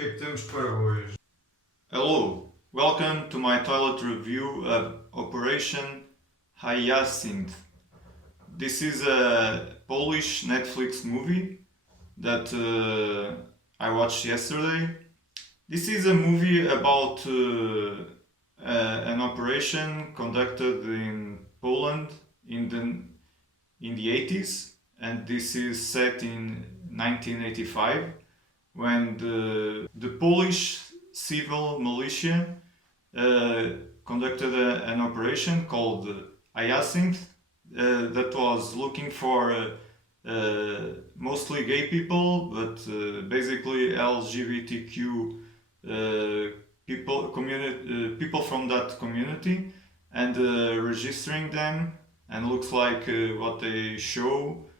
que é que temos para hoje? Hello, welcome to my toilet review of Operation Hyacinth. This is a Polish Netflix movie that I watched yesterday. This is a movie about an operation conducted in Poland in the 80s, and this is set in 1985 when the Polish civil militia uh, conducted an operation called Hyacinth that was looking for mostly gay people, but basically LGBTQ people from that community, and registering them. And looks like what they show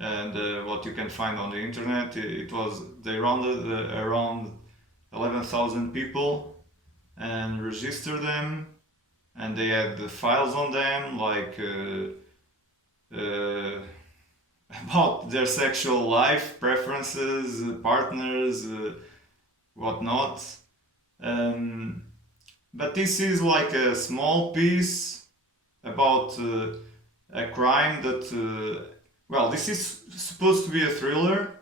and what you can find on the internet. It was they rounded around 11,000 people and registered them, and they had the files on them like about their sexual life, preferences, partners, whatnot. But this is like a small piece about a crime that well, this is supposed to be a thriller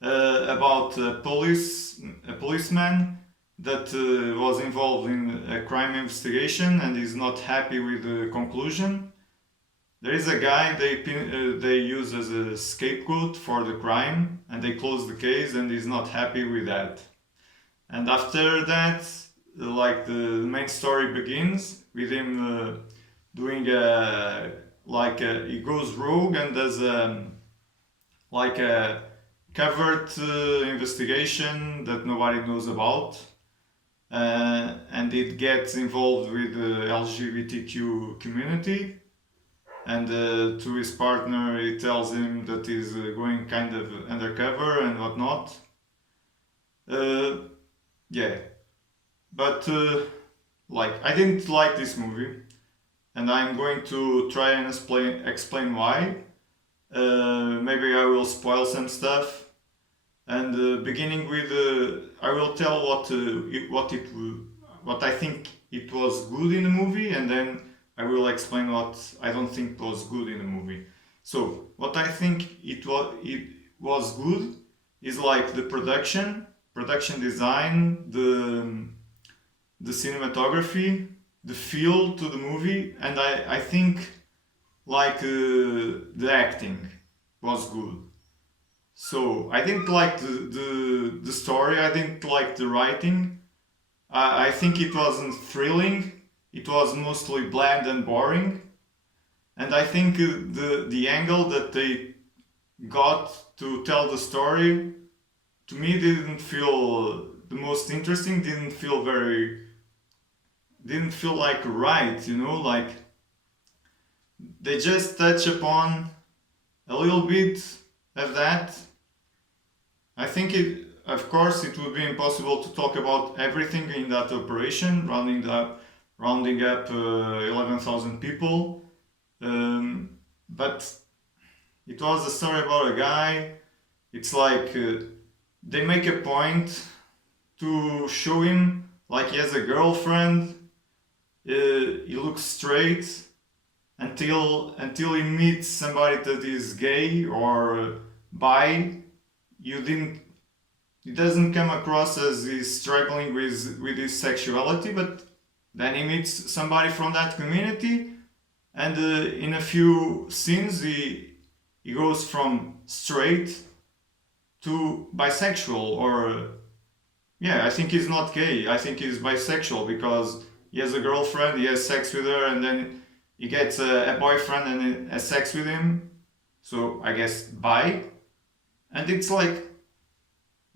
about a policeman that was involved in a crime investigation and is not happy with the conclusion. There is a guy they use as a scapegoat for the crime, and they close the case, and he's not happy with that. And after that, like the main story begins with him doing he goes rogue and does like a covered investigation that nobody knows about, and it gets involved with the LGBTQ community. And to his partner, he tells him that he's going kind of undercover and whatnot. Yeah, but like I didn't like this movie, and I'm going to try and explain why. Maybe I will spoil some stuff, and beginning with I will tell what I think it was good in the movie, and then I will explain what I don't think was good in the movie. So what I think it was good is like the production design, the cinematography, the feel to the movie, and I think like the acting was good. So I didn't like the story. I didn't like the writing. I think it wasn't thrilling. It was mostly bland and boring. And I think the angle that they got to tell the story to me didn't feel the most interesting. Didn't feel like right. Like they just touch upon a little bit of that. I think of course, it would be impossible to talk about everything in that operation, rounding up 11,000 people. But it was a story about a guy. It's like they make a point to show him like he has a girlfriend. He looks straight until he meets somebody that is gay or bi. It doesn't come across as he's struggling with his sexuality, but then he meets somebody from that community, and in a few scenes he goes from straight to bisexual, or yeah, I think he's not gay. I think he's bisexual because he has a girlfriend, he has sex with her, and then he gets a boyfriend and has sex with him. So I guess bi. And it's like,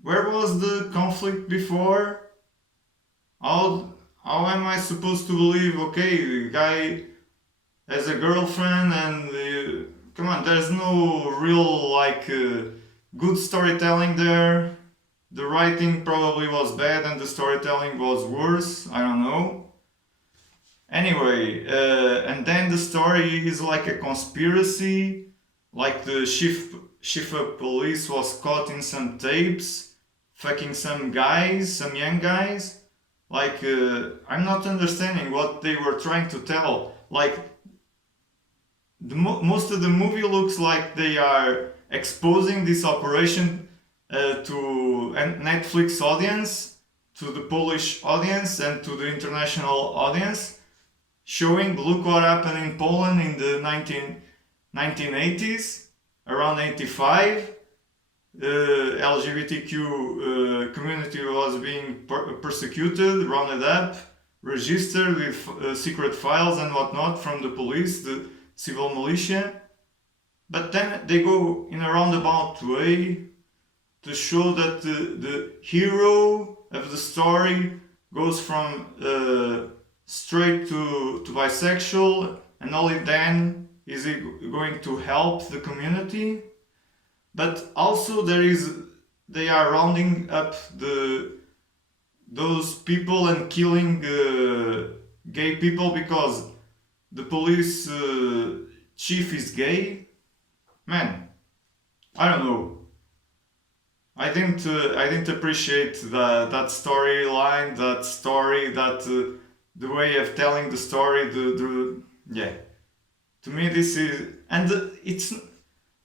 where was the conflict before? How am I supposed to believe? Okay, the guy has a girlfriend, and come on, there's no real good storytelling there. The writing probably was bad, and the storytelling was worse. I don't know. Anyway, and then the story is like a conspiracy, like the chief of police was caught in some tapes fucking some guys, some young guys. Like, I'm not understanding what they were trying to tell. Like, most of the movie looks like they are exposing this operation to a Netflix audience, to the Polish audience, and to the international audience, showing look what happened in Poland in the 1980s, around 85. The LGBTQ community was being persecuted, rounded up, registered with secret files and whatnot from the police, the civil militia. But then they go in a roundabout way to show that the hero of the story goes from straight to bisexual, and only then is he going to help the community. But also they are rounding up those people and killing gay people because the police chief is gay. Man, I don't know. I didn't appreciate that storyline, that story, the way of telling the story. Yeah, to me this is, and it's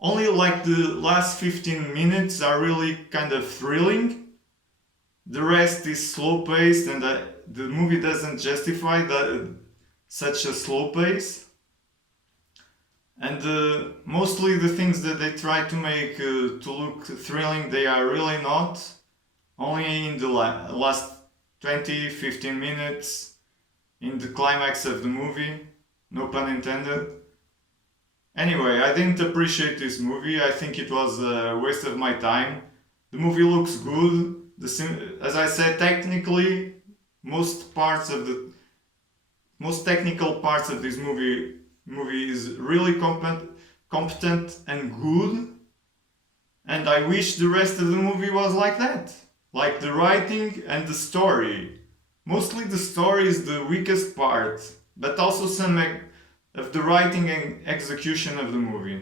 only like the last 15 minutes are really kind of thrilling. The rest is slow paced, and the movie doesn't justify such a slow pace. And mostly the things that they try to make to look thrilling, they are really not. Only in the last 20-15 minutes, in the climax of the movie, no pun intended. Anyway, I didn't appreciate this movie. I think it was a waste of my time. The movie looks good. As I said, technically, most technical parts of this movie is really competent and good. And I wish the rest of the movie was like that. Like the writing and the story. Mostly the story is the weakest part, but also some of the writing and execution of the movie.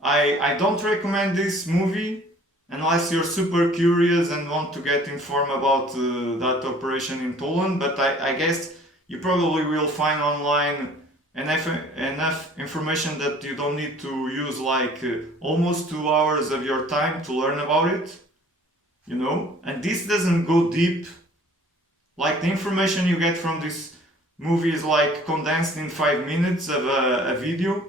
I don't recommend this movie unless you're super curious and want to get informed about that operation in Poland, but I guess you probably will find online enough information that you don't need to use like almost 2 hours of your time to learn about it, you know? And this doesn't go deep. Like the information you get from this movie is like condensed in 5 minutes of a video.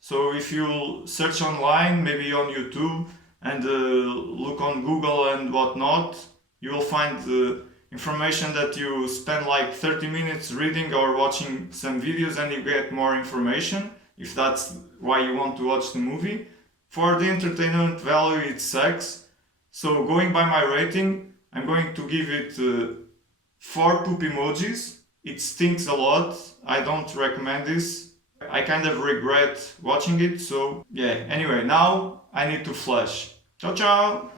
So if you search online, maybe on YouTube, and look on Google and whatnot, you will find the information that you spend like 30 minutes reading or watching some videos, and you get more information if that's why you want to watch the movie. For the entertainment value, it sucks. So going by my rating, I'm going to give it 4 poop emojis. It stinks a lot. I don't recommend this. I kind of regret watching it, so yeah. Anyway, now I need to flush. Ciao ciao!